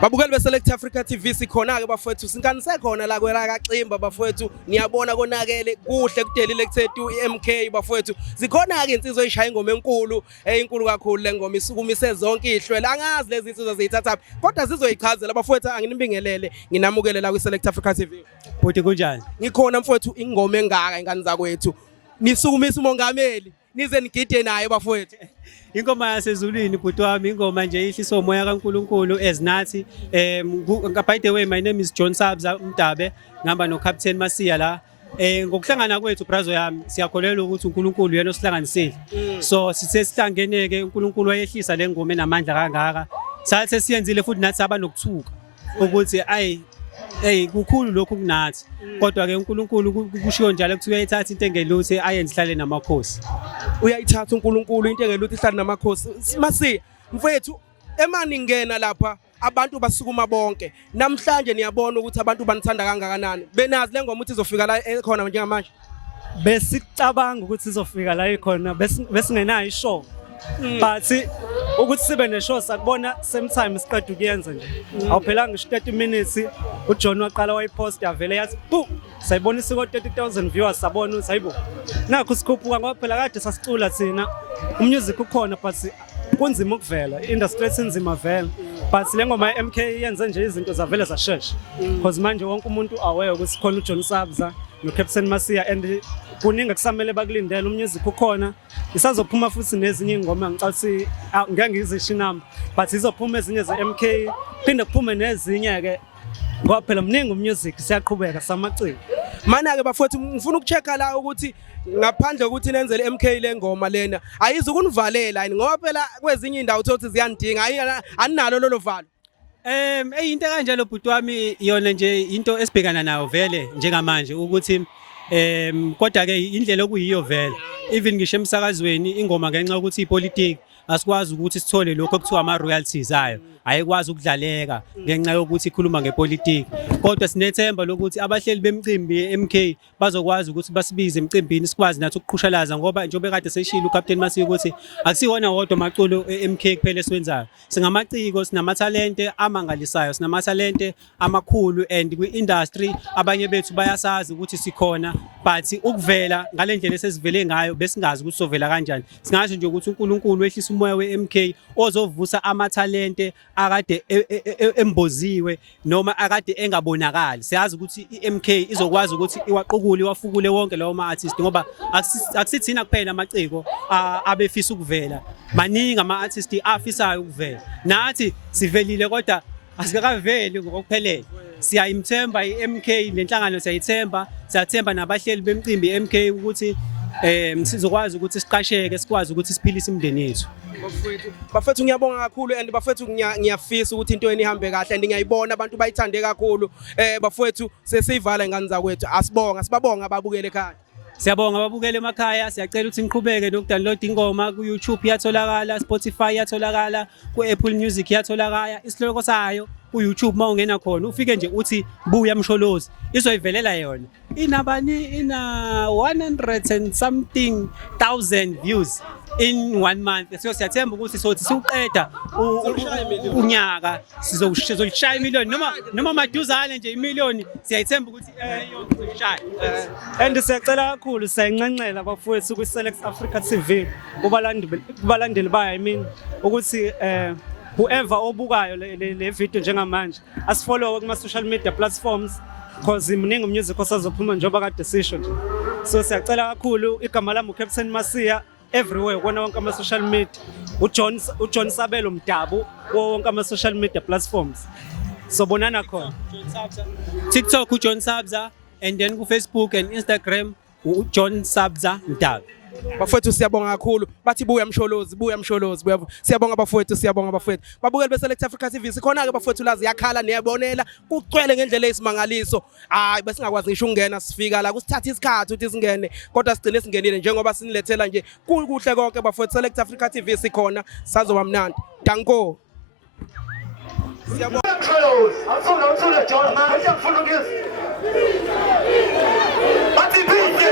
Babukeli beSelect Africa TV sikhona ke bafowethu sinkanise khona la kwela kaXimba bafowethu niyabona konakele kuhle kudelile kuthethu iMK bafowethu zikhona ke insizwe eyishaya ingoma enkulu eyinkulu kakhulu lengoma isukumise zonke ihlwele angazi lezi insizwe ziyithatha kodwa zizoyichazela bafowethu anginibingelele nginamukele la kwiSelect Africa TV. Futhi kunjani? Ngikhona mfowethu ingoma engaka ingane zakwethu nisukumisa umongameli nize nigide naye bafowethu. Ingoma yasezulwini bhuti wami ingoma nje ihlisa umoya kaNkuluNkulu ezinathi by the way my name is Sabza Mdabe ngihamba no Captain Masiya la ngokuhlangana kwethu brazo yami siyakholelwa ukuthi uNkulunkulu yena osihlanganisile so sithe sihlangeneke uNkulunkulu wayehlisa le ngoma enamandla kangaka sathe siyenzile futhi nathi aba nokuthuka ukuthi kukhulu lokhu kunathi kodwa ke uNkulunkulu kushiyo njalo ukuthi uyayithatha into engeluthe ayenze ihlale namakhosi. Uyayithatha uNkulunkulu into engeluthe ihlale namakhosi. Masiya mfowethu emani ngena lapha abantu basukuma bonke namhlanje niyabona ukuthi abantu banithanda kangakanani benazi lengoma ukuthi izofika la ekhona njengamanje besicabanga ukuthi izofika la ekhona besingenayo ishow but ukuthi sibe neshow sakubona same time siqeda ukuyenza nje awuphelanga ngisho 30 minutes uJohn waqala wayipost yavele yathi bu sayibona isiko 30,000 viewers sabona ukuthi hayibo nakho sikhuphuka ngoba phela kade sasicula thina umusic ukhona but kunzima ukuvela industry sinzima vele but le ngoma yeMK yenze nje izinto zavele zashesha because manje wonke umuntu aware ukuthi khona uJohn Sabza no Captain Masiya and kuningi kusamele bakulindela umusic ukhona isazophuma futhi nezinye ingoma ngicabthi ngeke ngizisho inamba but izophuma ezinye zeMK phinde kuphume nezinye ke ngoba phela mningi umusic siyaqhubeka samaciko. Mana ke bafowethu ngifuna ukuchecka la ukuthi ngaphandle ukuthi nenzele MK le ngoma lena ayizukunivalela ngoba phela kwezinye indawo uthi ziyandinga aninalo lolo valo. Into kanjalo bhuti wami yona nje into esibhekana nayo vele njengamanje ukuthi kodwa ke indlela okuyiyo vele even ngisho emsakazweni ingoma ngenxa ukuthi ipolitiki asikwazi ukuthi sithole lokho okuthiwa ama royalties ayo ayikwazi ukudlaleka ngenxa yokuthi ikhuluma ngepolitiki kodwa sinethemba lokuthi abahleli bemicimbi yeMK bazokwazi ukuthi basibize emicimbini sikwazi nathi ukuqhushalaza ngoba njengoba kade seshilo uCaptain Masiya ukuthi akusiwona wodwa maculo eMK kuphela esiwenzayo singamaciko sinamatalente amangalisayo sinamatalente amakhulu and kwi-industry abanye bethu bayasazi ukuthi sikhona but ukuvela ngalendlela esesivele ngayo besingazi ukuthi sovela kanjani singasho nje ukuthi uNkulunkulu wehlisa umoya weMK ozovusa amatalente akade emboziwe noma akade engabonakali siyazi ukuthi iMK izokwazi ukuthi iwaqukule iwafukule wonke lawo ma-artist ngoba akusithina kuphela amaciko abefisa ukuvela maningi ama-artist afisayo ukuvela nathi sivelile kodwa asikakaveli ngokuphelele siyayimthemba iMK lenhlangano siyayithemba siyathemba nabahleli bemicimbi yeMK ukuthi sizokwazi ukuthi siqasheke sikwazi ukuthi siphilise imindeni yethu. Bafethu ngiyabonga kakhulu and bafethu ngiyafisa ukuthi into yeni ihambe kahle and ngiyayibona abantu bayithande kakhulu bafethu sesiyivala ingane zakwethu sibabonga ababukele ekhaya. Siyabonga ababukele emakhaya siyacela ukuthi niqhubeke nokudownload ingoma ku YouTube iyatholakala Spotify iyatholakala ku Apple Music iyatholakala isihloko sayo ku YouTube mawungena khona ufike nje uthi Buya Msholozi izoyivelela yona ina 100 and something thousand views in 1 month so siyathemba ukuthi sothi siuqeda unyaka sizoshaya imiliyoni noma maduzane nje imiliyoni siyayithemba ukuthi izoshaya and siyacela kakhulu siyancencela bafowethu kwiSelect Africa TV kubalandeli bayo ukuthi whoever obukayo le video njengamanje asifollow kuma social media platforms because imningi umusic osazophuma njengoba kade sisho nje so siyacela kakhulu igama lami uCaptain Masiya everywhere kona wonke ama social media uJohn Sabelo Mdabu wonke ama social media platforms so bonana khona TikTok uJohn Sabza and then ku Facebook and Instagram uJohn Sabza Mdabu. Bafowethu siyabonga kakhulu bathi Buya Msholozi siyabonga bafowethu babukeli beSelect Africa TV sikhona ke bafowethu lazi yakhala niyabonela kucwele ngendlela esimangaliso besingakwazi ngisho ungena sifika la kusithatha isikhathi ukuthi singene kodwa sigcine singenile njengoba sinilethela nje kuhle konke bafowethu Select Africa TV sikhona sazoba mnandi danko siyabonga Msholozi John manje ngifuna ukuzwa bathi bize